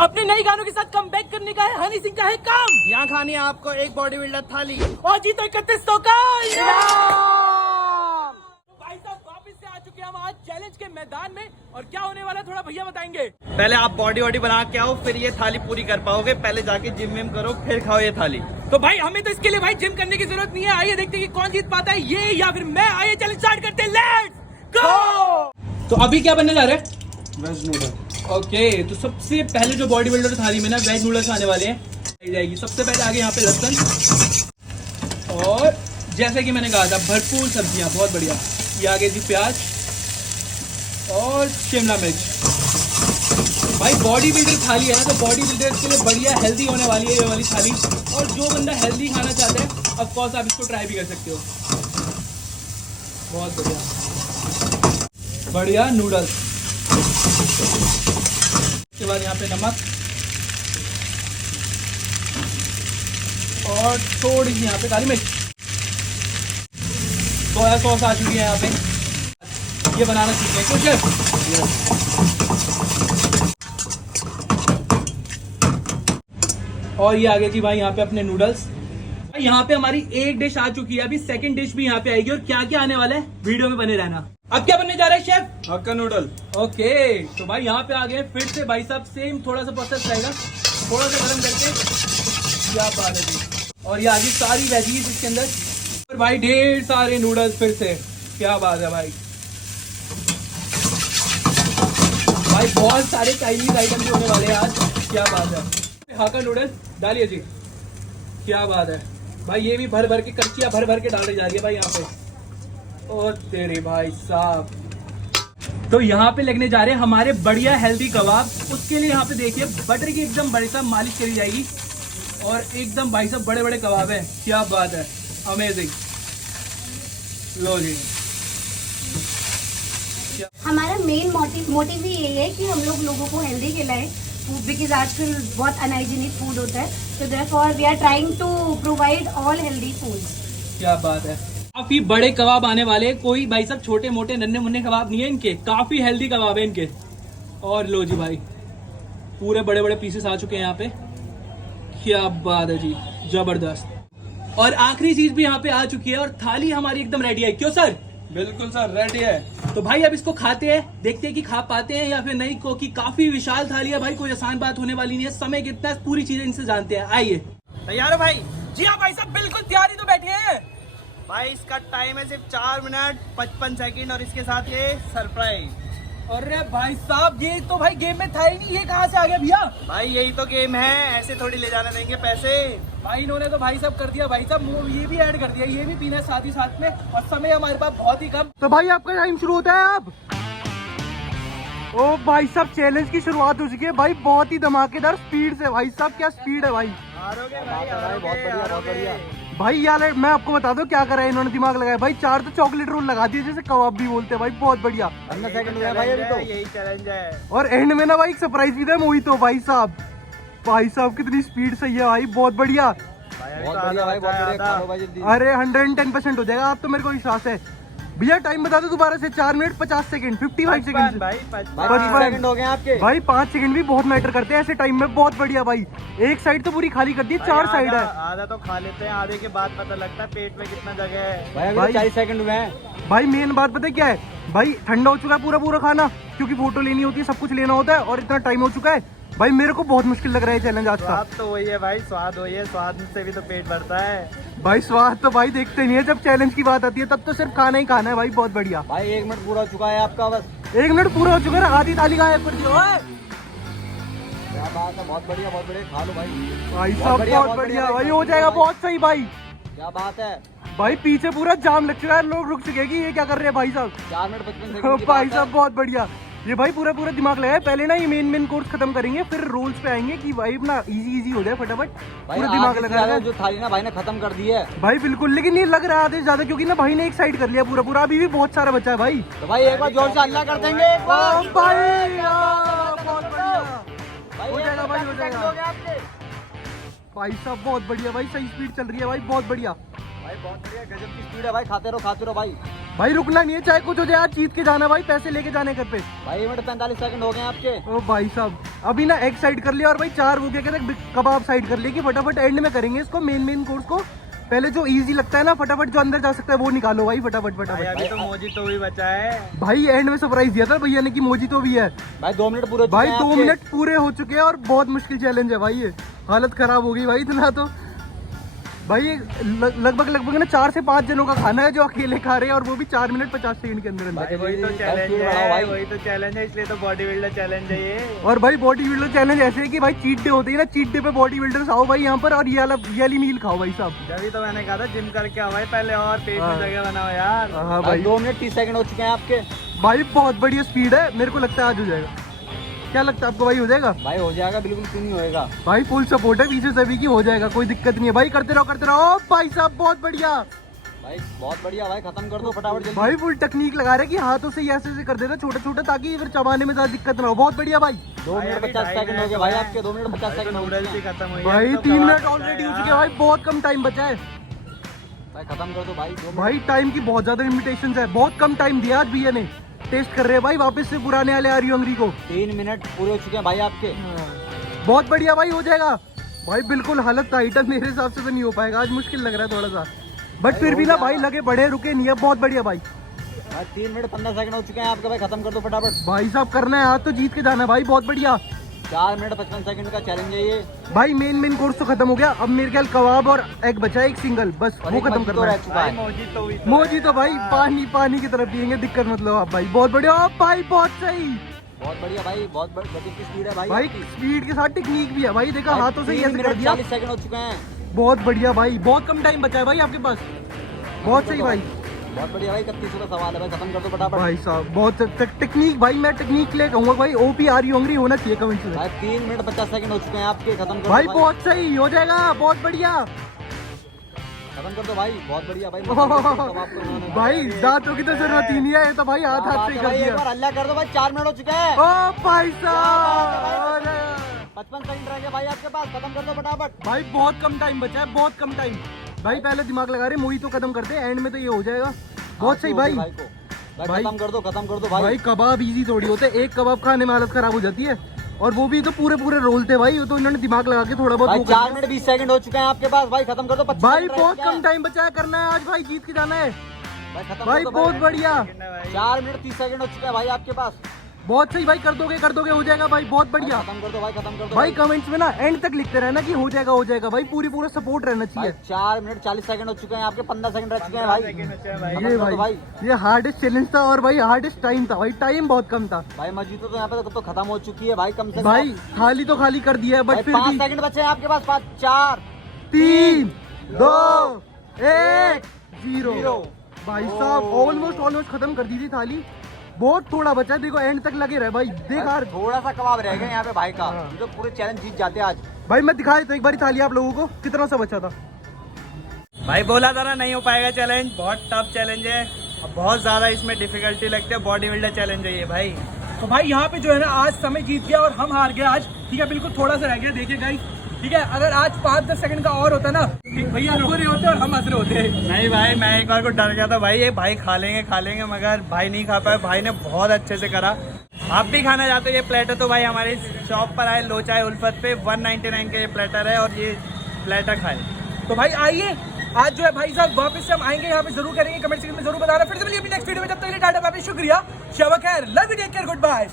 अपने नए गानों के साथ कमबैक करने का है हनी सिंह का है काम। यहाँ खानी है आपको एक बॉडी बिल्डर थाली और जीतो 3100 का इनाम। भाई साहब वापस से आ चुके हैं हम आज चैलेंज के मैदान में और क्या होने वाला है थोड़ा भैया बताएंगे। पहले आप बॉडी वॉडी बना के आओ फिर ये थाली पूरी कर पाओगे। पहले जाके जिम विम करो फिर खाओ ये थाली। तो भाई हमें तो इसके लिए भाई जिम करने की जरूरत नहीं है। आइए देखते हैं कि कौन जीत पाता है, ये या फिर मैं। आइए चैलेंज स्टार्ट करते हैं, लेट्स गो। तो अभी क्या बनने जा रहे हैं? Veg noodle. ओके तो सबसे पहले जो बॉडी बिल्डर थाली में ना वेज नूडल्स आने वाले हैं जाएगी। सबसे पहले आगे यहाँ पे लहसुन और जैसे कि मैंने कहा था भरपूर सब्जियां, बहुत बढ़िया। ये आगे जी प्याज और शिमला मिर्च। भाई बॉडी बिल्डर थाली है ना, तो बॉडी बिल्डर के लिए बढ़िया हेल्दी होने वाली है ये वाली थाली। और जो बंदा हेल्दी खाना चाहता है ऑफ कोर्स आप इसको ट्राई भी कर सकते हो। बहुत बढ़िया बढ़िया नूडल्स। उसके बाद यहाँ पे नमक और थोड़ी सी यहाँ पे काली मिर्च। सोया सॉस आ चुकी है यहाँ पे। ये बनाना सीखे क्यों शेफ? और ये आगे जी भाई यहाँ पे अपने नूडल्स। यहाँ पे हमारी एक डिश आ चुकी है, अभी सेकंड डिश भी यहाँ पे आएगी। और क्या क्या आने वाला है वीडियो में बने रहना। अब क्या बनने जा रहा है शेफ? हक्का नूडल। ओके तो भाई यहाँ पे आ गए फिर से भाई साहब। सेम थोड़ा सा प्रोसेस रहेगा, थोड़ा सा गर्म करके। क्या बात है जी। और ये आगे सारी वेजीज इसके अंदर और भाई ढेर सारे नूडल्स फिर से। क्या बात है भाई। भाई बहुत सारे चाइनीज आइटम भी होने वाले हैं आज। क्या बात है। हाका नूडल्स डालिए जी। क्या बात है भाई। ये भी भर भर के कच्चियां भर भर के डाली जा रही है भाई यहाँ पे। ओ तेरे भाई साहब। तो यहाँ पे लगने जा रहे हैं हमारे बढ़िया हेल्दी कबाब। उसके लिए यहाँ पे देखिए बटर की एकदम बड़ी सा मालिश करी जाएगी और एकदम भाई साहब बड़े बड़े कबाब हैं। क्या बात है, अमेजिंग। लो जी। हमारा मेन मोटिव ही यही है कि हम लोगों को हेल्दी खिलाएं, बिकॉज आजकल बहुत अनहाइजीनिक फूड होता है। तो therefore we are trying to provide all healthy food. क्या बात है। काफी बड़े कबाब आने वाले हैं, कोई भाई साहब छोटे मोटे नन्हे मुन्ने कबाब नहीं है इनके, काफी हेल्दी कबाब है इनके। और लो जी भाई पूरे बड़े बड़े पीसेस आ चुके हैं यहाँ पे। क्या बात है जी, जबरदस्त। और आखिरी चीज भी यहाँ पे आ चुकी है और थाली हमारी एकदम रेडी है। क्यों सर? बिल्कुल सर रेडी है। तो भाई अब इसको खाते हैं, देखते हैं कि खा पाते हैं या फिर नहीं। क्योंकि काफी विशाल थाली है भाई, कोई आसान बात होने वाली नहीं है। समय कितना है पूरी चीजें इनसे जानते हैं। आइए। तैयार हो भाई? जी हाँ भाई साहब बिल्कुल तैयारी तो बैठे हैं। भाई इसका टाइम है सिर्फ 4 मिनट 55 सेकंड और इसके साथ ये सरप्राइज। अरे भाई साहब ये तो भाई गेम में था ही नहीं, ये कहाँ से आ गया भैया? भाई यही तो गेम है, ऐसे थोड़ी ले जाने देंगे पैसे। भाई इन्होंने तो भाई साहब कर दिया भाई साहब, ये भी ऐड कर दिया, ये भी पीना है साथ ही साथ में। और समय हमारे पास बहुत ही कम। तो भाई आपका टाइम शुरू होता है अब। ओ भाई साहब चैलेंज की शुरुआत हो चुकी है भाई, बहुत ही धमाकेदार स्पीड से। भाई साहब क्या स्पीड है भाई। हारोगे भाई, हारोगे, बहुत बढ़िया। भाई यार मैं आपको बता दूं क्या करा है इन्होंने, दिमाग लगाया भाई। 4 तो चॉकलेट रोल लगा दिए जैसे कबाब भी बोलते हैं भाई, बहुत बढ़िया। 15 सेकंड हुए भाई, अभी तो यही चैलेंज है। और एंड में ना भाई एक सरप्राइज भी था मोहित। तो भाई साहब कितनी स्पीड सही है भाई, बहुत बढ़िया। बहुत बढ़िया भाई, बहुत बढ़िया। खा लो भाई जल्दी। अरे 110% हो जाएगा आप तो, मेरे को विश्वास है। भैया टाइम बता दो दोबारा से। 4 मिनट 50 सेकंड 55 सेकंड भाई 55 सेकंड हो गए आपके। भाई 5 सेकंड भी बहुत मैटर करते हैं ऐसे टाइम में। बहुत बढ़िया भाई, एक साइड तो पूरी खाली कर दी, 4 साइड है। आधा तो खा लेते हैं, आधे के बाद पता लगता है पेट में कितना जगह है। भाई अभी 40 सेकंड हुए हैं। भाई मेन बात पता है क्या है भाई, ठंडा हो चुका है पूरा खाना, क्योंकि फोटो लेनी होती है, सब कुछ लेना होता है। और इतना टाइम हो चुका है भाई, मेरे को बहुत मुश्किल लग रहा है चैलेंज आज का। स्वाद तो वही है भाई, स्वाद वही है, स्वाद से भी तो पेट भरता है भाई। स्वाद तो भाई देखते नहीं है, जब चैलेंज की बात आती है तब तो सिर्फ खाना ही खाना है भाई। बहुत बढ़िया भाई 1 मिनट पूरा हो चुका है आपका, बस 1 मिनट पूरा हो चुका है। आधी थाली गायब कर दी। क्या बात है, बहुत बढ़िया खा लो भाई। भाई साहब बहुत बढ़िया भाई, हो जाएगा बहुत सही भाई। क्या बात है भाई पीछे पूरा जाम लग चुका है, लोग रुक चुके हैं कि ये क्या कर रहे हैं भाई साहब। 4 मिनट 55 सेकंड भाई साहब बहुत बढ़िया। ये भाई पूरा दिमाग लगाया। पहले ना ये मेन कोर्स खत्म करेंगे, फिर रोल्स पे आएंगे कि भाई अपना इजी हो जाए फटाफट। पूरा दिमाग लगाया जो थाली ना भाई ने खत्म कर दी है भाई बिल्कुल। लेकिन ये लग रहा है आधे ज्यादा, क्योंकि ना भाई ने एक साइड कर लिया पूरा। अभी भी बहुत सारा बचा है भाई। तो भाई एक बार जोर से अल्लाह कर देंगे। भाई बहुत बढ़िया हो जाएगा भाई, हो जाएगा भाई साहब बहुत बढ़िया भाई, सही स्पीड चल रही है भाई, बहुत बढ़िया। भाई बहुत बढ़िया, गजब की स्पीड है भाई, खाते रहो भाई। भाई रुकना नहीं है, चाहे कुछ हो जाए आज जीत के जाना भाई, पैसे लेके जाने घर पे। भाई 1 मिनट 45 सेकंड हो गए हैं आपके। ओ भाई साहब अभी ना एग साइड कर लिया और भाई 4 वो क्या कहते हैं कबाब साइड कर लिया कि फटाफट एंड में करेंगे इसको मेन कोर्स को। पहले जो इजी लगता है ना फटाफट जो अंदर जा सकता है वो निकालो भाई फटाफट। अभी तो मोजी तो भी बचा है भाई एंड में सरप्राइज दिया था भैया ने कि मोजी तो भी है। भाई 2 मिनट पूरे भाई 2 मिनट पूरे हो चुके हैं और बहुत मुश्किल चैलेंज है भाई, ये हालत खराब हो गई भाई इतना तो। भाई ये लगभग ना 4 से 5 जनों का खाना है जो अकेले खा रहे हैं और वो भी 4 मिनट 50 सेकंड के अंदर अंदर। वही तो चैलेंज है, वही तो चैलेंज है, इसलिए तो बॉडी बिल्डर चैलेंज है ये। और भाई बॉडी बिल्डर चैलेंज ऐसे है कि भाई चीट डे होते हैं ना, चीट डे पे बॉडी बिल्डर्स आओ भाई यहाँ पर और ये वाली मील खाओ भाई साहब। जब तो मैंने कहा था जिम करके आओ भाई पहले और पेट में जगह बनाओ यार। हाँ भाई भाई 2 मिनट 30 सेकंड हो चुके हैं आपके। भाई बहुत बढ़िया स्पीड है, मेरे को लगता है आज हो जाएगा। क्या लगता है आपको भाई हो जाएगा? भाई हो जाएगा, बिल्कुल क्यों नहीं होएगा। भाई फुल सपोर्ट है पीछे सभी की, हो जाएगा कोई दिक्कत नहीं है भाई। करते रहो ओ भाई साहब बहुत बढ़िया भाई, बहुत बढ़िया भाई, खत्म कर दो फटाफट जल्दी। भाई फुल टेक्निक लगा रहे कि हाथों से ऐसे कर देना छोटा ताकि फिर चबाने में ज्यादा दिक्कत ना हो। बहुत बढ़िया भाई 2 मिनट 50 सेकंड हो गए भाई आपके, 2 मिनट 50 सेकंड हो नूडल्स ही गए खत्म हुई भाई 3 मिनट ऑलरेडी हो चुके हैं भाई, बहुत कम टाइम बचा है भाई, खत्म कर दो भाई 2 मिनट। भाई। टाइम की बहुत ज्यादा लिमिटेशन है, बहुत कम टाइम दिया आज भैया ने। टेस्ट कर रहे हैं भाई वापस से पुराने वाले आरियो अंगरी को। 3 मिनट पूरे हो चुके हैं भाई आपके। बहुत बढ़िया भाई हो जाएगा भाई, बिल्कुल हालत टाइट है, मेरे हिसाब से तो नहीं हो पाएगा आज, मुश्किल लग रहा है थोड़ा सा, बट फिर भी ना भाई लगे बढ़े रुके नहीं है। बहुत बढ़िया भाई 3 मिनट 15 सेकंड हो चुके हैं आपके भाई, खत्म कर दो फटाफट भाई साहब करना है आज तो जीत के जाना है भाई। बहुत बढ़िया 4 मिनट 55 सेकंड का चैलेंज है ये भाई। मेन कोर्स तो खत्म हो गया, अब मेरे ख्याल कबाब और एग बचा है एक सिंगल, बस और वो एक खत्म मच्छी तो करना रह है। चुका है। मोजी तो भाई पानी की तरफ पियेंगे, दिक्कत मतलब आप भाई। बहुत बढ़िया भाई, बहुत सही, बहुत बढ़िया भाई, बहुत गजब की स्पीड है भाई भाई आपकी। स्पीड के साथ टेक्निक भी है भाई, देखा भाई, हाथों से ही 3 ऐसे कर मिनट दिया। 40 सेकंड हो चुके हैं। बहुत बढ़िया भाई, बहुत कम टाइम बचा है भाई आपके पास, बहुत सही भाई। बहुत बढ़िया भाई, 31 का सवाल है भाई, खत्म कर दो फटाफट भाई साहब बहुत टेक्निक भाई, मैं टेक्निक के लिए कहूंगा भाई ओपी आर हंगरी होना चाहिए कमेंट में भाई। 3 मिनट 50 सेकंड हो चुके हैं आपके, खत्म कर दो भाई। बहुत सही हो जाएगा, बहुत बढ़िया खत्म कर दो भाई, बहुत बढ़िया भाई। कबाब भाई दांतों की तो जरूरत ही नहीं है, ये तो भाई हाथ से ही कर भाई, एक दिया। बार अल्लाह कर दो भाई, 4 मिनट हो चुके हैं। ओ भाई साहब 55 सेकंड रह गए भाई आपके पास, खत्म कर दो फटाफट। भाई बहुत कम टाइम बचा है, बहुत कम टाइम भाई। पहले दिमाग लगा रहे मोही तो खत्म करते, एंड में तो ये हो जाएगा। बहुत सही भाई। भाई खत्म कर दो भाई। भाई कबाब इजी थोड़ी होते, एक कबाब खाने में हालत खराब हो जाती है, और वो भी तो पूरे रोल थे भाई, वो तो इन्होंने दिमाग लगा के थोड़ा बहुत भाई वो कर 4 दिया। मिनट 20 सेकंड हो चुके हैं आपके पास भाई, खत्म कर दो। 25 भाई सेकंड बहुत रह कम चुके टाइम बचा है, करना है आज भाई, जीत के जाना है हैं। खत्म भाई। कर दो बहुत बढ़िया, 4 मिनट 30 सेकंड हो चुके हैं भाई आपके पास। बहुत सही भाई, कर दोगे हो जाएगा भाई। बहुत बढ़िया खत्म कर दो भाई, खत्म कर दो भाई। कमेंट्स में ना एंड तक लिखते रहना कि हो जाएगा भाई, पूरा सपोर्ट रहना भाई। चाहिए। 4 मिनट 40 सेकंड हो चुके हैं आपके, 15 सेकंड रह चुके हैं भाई। ये खत्म कर दो भाई ये हार्डेस्ट चैलेंज था और भाई हार्डेस्ट टाइम था भाई, टाइम बहुत कम था भाई। मजीद तो यहाँ पे तो खत्म हो चुकी है भाई, कम से कम भाई। खाली तो खाली कर दिया है, बट फिर 5 भी सेकंड बचे हैं आपके पास। 5 4 3 2 1 0 0 भाई साहब ऑलमोस्ट खत्म कर दी थी थाली, बहुत थोड़ा बचा है। देखो एंड तक लगे रहे भाई, देख यार थोड़ा सा कबाब रह गया यहाँ पे भाई का, हाँ। जो पूरे चैलेंज जीत जाते हैं आज। भाई। मैं दिखाई तो एक बारी थाली आप लोगों को कितना सा बचा था। भाई बोला था ना नहीं हो पाएगा चैलेंज, बहुत टफ चैलेंज है, अब बहुत ज्यादा इसमें डिफिकल्टी लगती है, बॉडी बिल्डर चैलेंज है ये भाई। तो भाई यहाँ पे जो है ना आज समय जीत गया और हम हार गए आज, ठीक है, बिल्कुल थोड़ा सा रह गया। देखिए गाइस, ठीक है, अगर आज 5-10 सेकंड का और होता ना, भैया रो रहे होते और हम हंस रहे होते। नहीं भाई, मैं एक बार को डर गया था भाई, ये भाई खा लेंगे, मगर भाई नहीं खा पाए। भाई ने बहुत अच्छे से करा। आप भी खाना चाहते हो ये प्लेटर तो भाई हमारी शॉप पर आए, लोचाए उल्फत पे 199 का ये प्लेटर है, और ये प्लेटर खाए। तो भाई आइए, आज जो है भाई साहब वापस से हम आएंगे यहाँ पे, जरूर करेंगे, कमेंट सेक्शन में जरूर बताना। फिर से मिलिए अपनी नेक्स्ट वीडियो में, जब तक के लिए टाटा बाय, शुक्रिया, शब खैर, love you, take care, good bye.